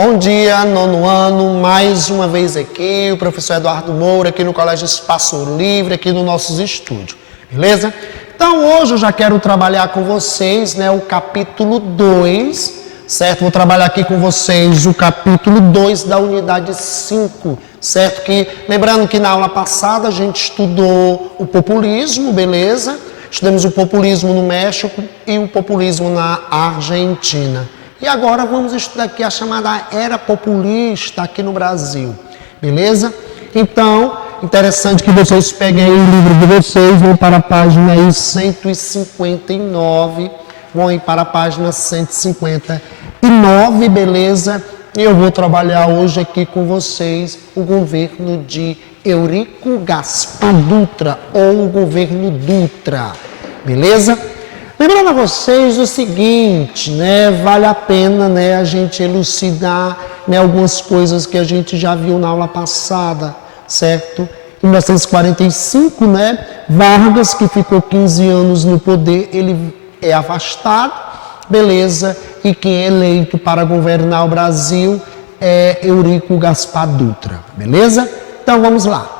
Bom dia, nono ano, mais uma vez aqui, o professor Eduardo Moura, aqui no Colégio Espaço Livre, aqui no nossos estúdios, beleza? Então, hoje eu já quero trabalhar com vocês, o capítulo 2, certo? Vou trabalhar aqui com vocês o capítulo 2 da unidade 5, certo? Lembrando que na aula passada a gente estudou o populismo, beleza? Estudamos o populismo no México e o populismo na Argentina. E agora vamos estudar aqui a chamada era populista aqui no Brasil, beleza? Então, interessante que vocês peguem aí o livro de vocês, vão para a página aí 159, vão aí para a página 159, beleza? E eu vou trabalhar hoje aqui com vocês o governo de Eurico Gaspar Dutra, ou o governo Dutra, beleza? Lembrando a vocês o seguinte, vale a pena, a gente elucidar, algumas coisas que a gente já viu na aula passada, certo? Em 1945, Vargas, que ficou 15 anos no poder, ele é afastado, beleza? E quem é eleito para governar o Brasil é Eurico Gaspar Dutra, beleza? Então vamos lá.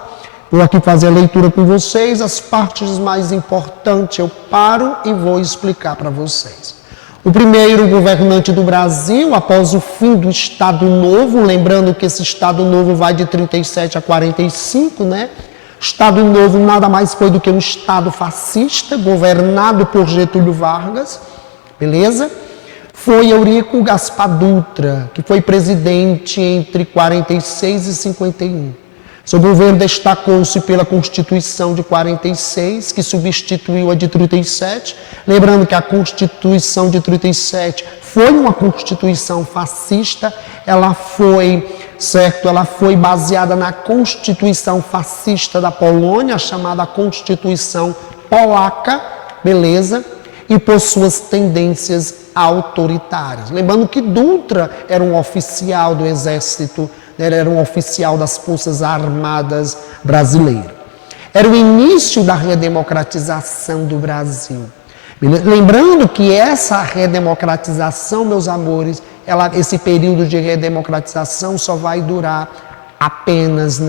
Vou aqui fazer a leitura com vocês, as partes mais importantes eu paro e vou explicar para vocês. O primeiro governante do Brasil, após o fim do Estado Novo, lembrando que esse Estado Novo vai de 37 a 45, Estado Novo nada mais foi do que um Estado fascista, governado por Getúlio Vargas, beleza? Foi Eurico Gaspar Dutra, que foi presidente entre 46 e 51. Seu governo destacou-se pela Constituição de 46, que substituiu a de 37. Lembrando que a Constituição de 37 foi uma Constituição fascista, ela foi baseada na Constituição fascista da Polônia, chamada Constituição Polaca, beleza? E por suas tendências autoritárias. Lembrando que Dutra era um oficial do Exército, era um oficial das Forças Armadas brasileiras. Era o início da redemocratização do Brasil. Lembrando que essa redemocratização, meus amores, esse período de redemocratização só vai durar apenas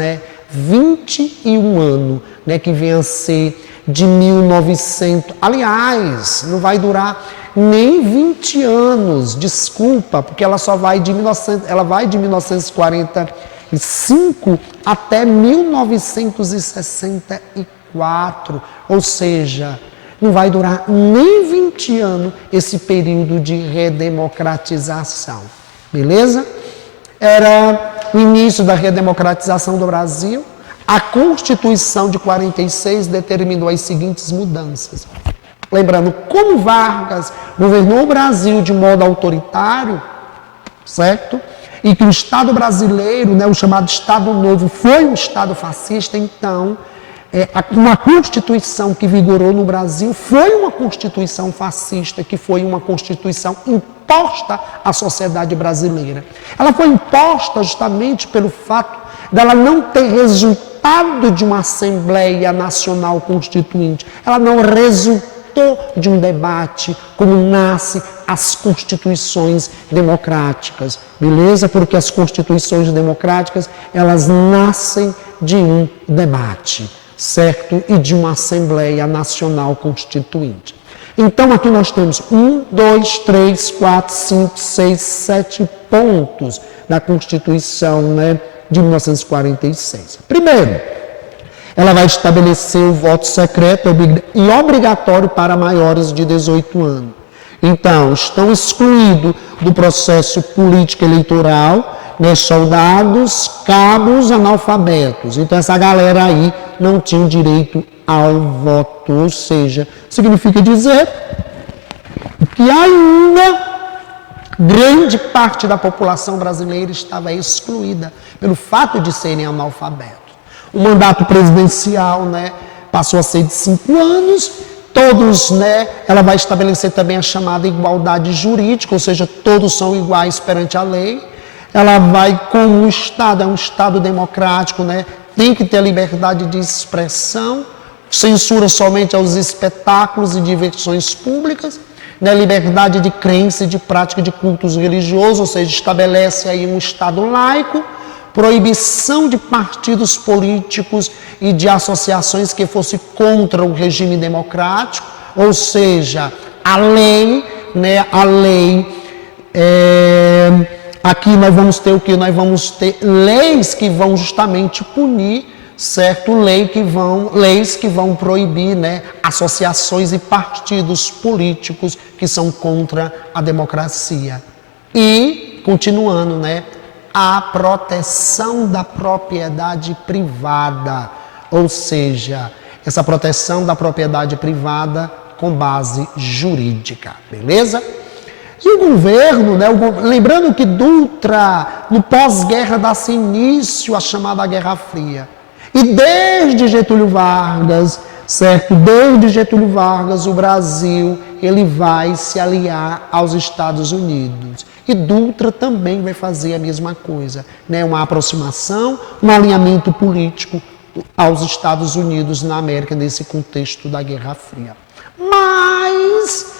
21 anos, que vem a ser de 1900. Aliás, não vai durar nem 20 anos, desculpa, porque ela vai de 1945 até 1964, ou seja, não vai durar nem 20 anos esse período de redemocratização, beleza? Era o início da redemocratização do Brasil. A Constituição de 46 determinou as seguintes mudanças. Lembrando, como Vargas governou o Brasil de modo autoritário, certo? E que o Estado brasileiro, o chamado Estado Novo, foi um Estado fascista, então, uma Constituição que vigorou no Brasil foi uma Constituição fascista, que foi uma Constituição imposta à sociedade brasileira. Ela foi imposta justamente pelo fato dela não ter resultado de uma Assembleia Nacional Constituinte. Ela não resultou de um debate, como nasce as constituições democráticas, beleza? Porque as constituições democráticas, elas nascem de um debate, certo? E de uma Assembleia Nacional Constituinte. Então, aqui nós temos 1, 2, 3, 4, 5, 6, 7 pontos da Constituição, de 1946. Primeiro, ela vai estabelecer o voto secreto e obrigatório para maiores de 18 anos. Então, estão excluídos do processo político eleitoral, soldados, cabos, analfabetos. Então, essa galera aí não tinha direito ao voto, ou seja, significa dizer que ainda grande parte da população brasileira estava excluída pelo fato de serem analfabetos. O mandato presidencial, passou a ser de 5 anos, todos, ela vai estabelecer também a chamada igualdade jurídica, ou seja, todos são iguais perante a lei. Ela vai, como o Estado é um Estado democrático, tem que ter a liberdade de expressão, censura somente aos espetáculos e diversões públicas. né, liberdade de crença e de prática de cultos religiosos, ou seja, estabelece aí um Estado laico, proibição de partidos políticos e de associações que fossem contra o regime democrático, ou seja, a lei, né, aqui nós vamos ter o que? Nós vamos ter leis que vão justamente punir, certo? Leis que vão proibir, né, associações e partidos políticos que são contra a democracia. E, continuando, né, a proteção da propriedade privada, ou seja, essa proteção da propriedade privada com base jurídica, beleza? E o governo, né, lembrando que Dutra, no pós-guerra, dá-se início à chamada Guerra Fria. E desde Getúlio Vargas, certo? Desde Getúlio Vargas, o Brasil, ele vai se aliar aos Estados Unidos. E Dutra também vai fazer a mesma coisa, né? Uma aproximação, um alinhamento político aos Estados Unidos na América, nesse contexto da Guerra Fria. Mas,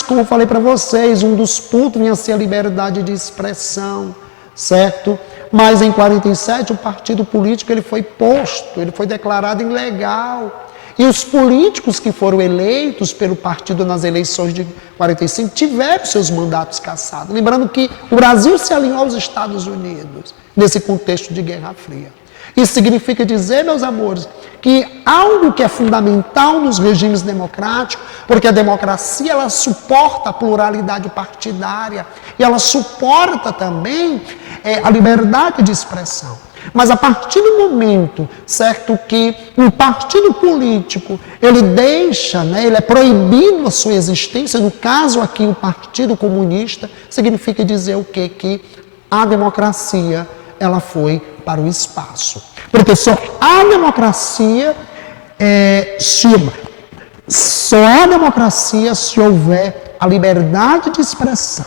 como eu falei para vocês, um dos pontos vinha a ser a liberdade de expressão, certo? Mas em 47 o partido político ele foi declarado ilegal. E os políticos que foram eleitos pelo partido nas eleições de 45 tiveram seus mandatos cassados. Lembrando que o Brasil se alinhou aos Estados Unidos nesse contexto de Guerra Fria. Isso significa dizer, meus amores, que algo que é fundamental nos regimes democráticos, porque a democracia ela suporta a pluralidade partidária e ela suporta também a liberdade de expressão. Mas a partir do momento, certo, que um partido político, ele deixa, né, ele é proibido a sua existência, no caso aqui o Partido Comunista, significa dizer o quê? Que a democracia, ela foi para o espaço. Porque só a democracia se houver a liberdade de expressão.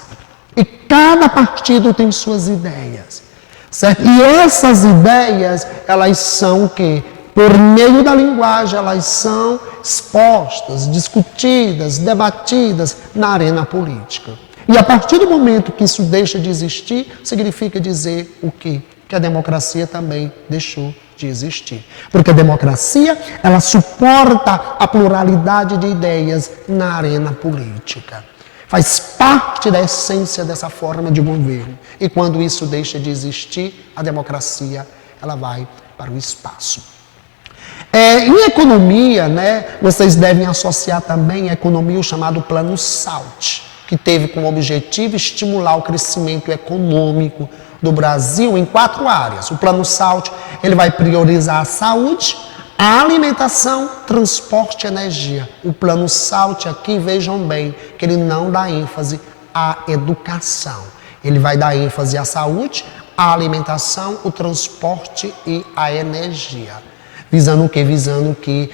E cada partido tem suas ideias, certo? E essas ideias, elas são o quê? Por meio da linguagem, elas são expostas, discutidas, debatidas na arena política. E a partir do momento que isso deixa de existir, significa dizer o quê? Que a democracia também deixou de existir. Porque a democracia, ela suporta a pluralidade de ideias na arena política. Faz parte da essência dessa forma de governo. E quando isso deixa de existir, a democracia, ela vai para o espaço. Em economia, né, vocês devem associar também a economia o chamado Plano SALT, que teve como objetivo estimular o crescimento econômico do Brasil em 4 áreas. O Plano SALT, ele vai priorizar a saúde, a alimentação, transporte e energia. O Plano SALT aqui, vejam bem, que ele não dá ênfase à educação. Ele vai dar ênfase à saúde, à alimentação, o transporte e à energia. Visando o quê? Visando que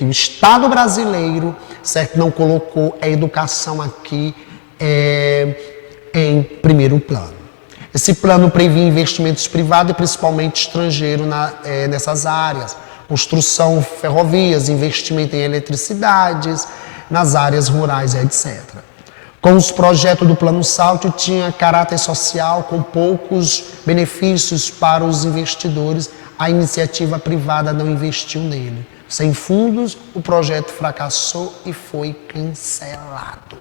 o Estado brasileiro, certo, não colocou a educação aqui em primeiro plano. Esse plano previa investimentos privados e principalmente estrangeiros nessas áreas. Construção de ferrovias, investimento em eletricidades, nas áreas rurais, etc. Com os projetos do Plano SALT, tinha caráter social, com poucos benefícios para os investidores. A iniciativa privada não investiu nele. Sem fundos, o projeto fracassou e foi cancelado.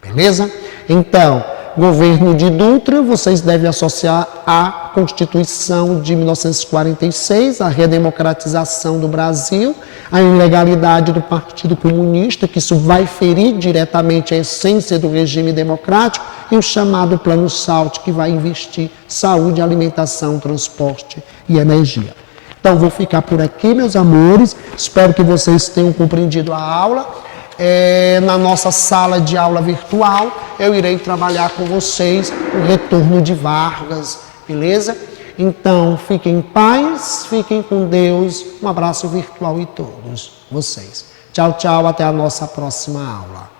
Beleza? Então, governo de Dutra, vocês devem associar à Constituição de 1946, a redemocratização do Brasil, a ilegalidade do Partido Comunista, que isso vai ferir diretamente a essência do regime democrático, e o chamado Plano SALT, que vai investir saúde, alimentação, transporte e energia. Então, vou ficar por aqui, meus amores. Espero que vocês tenham compreendido a aula. Na nossa sala de aula virtual, eu irei trabalhar com vocês o retorno de Vargas, beleza? Então, fiquem em paz, fiquem com Deus. Um abraço virtual em todos vocês. Tchau, tchau, até a nossa próxima aula.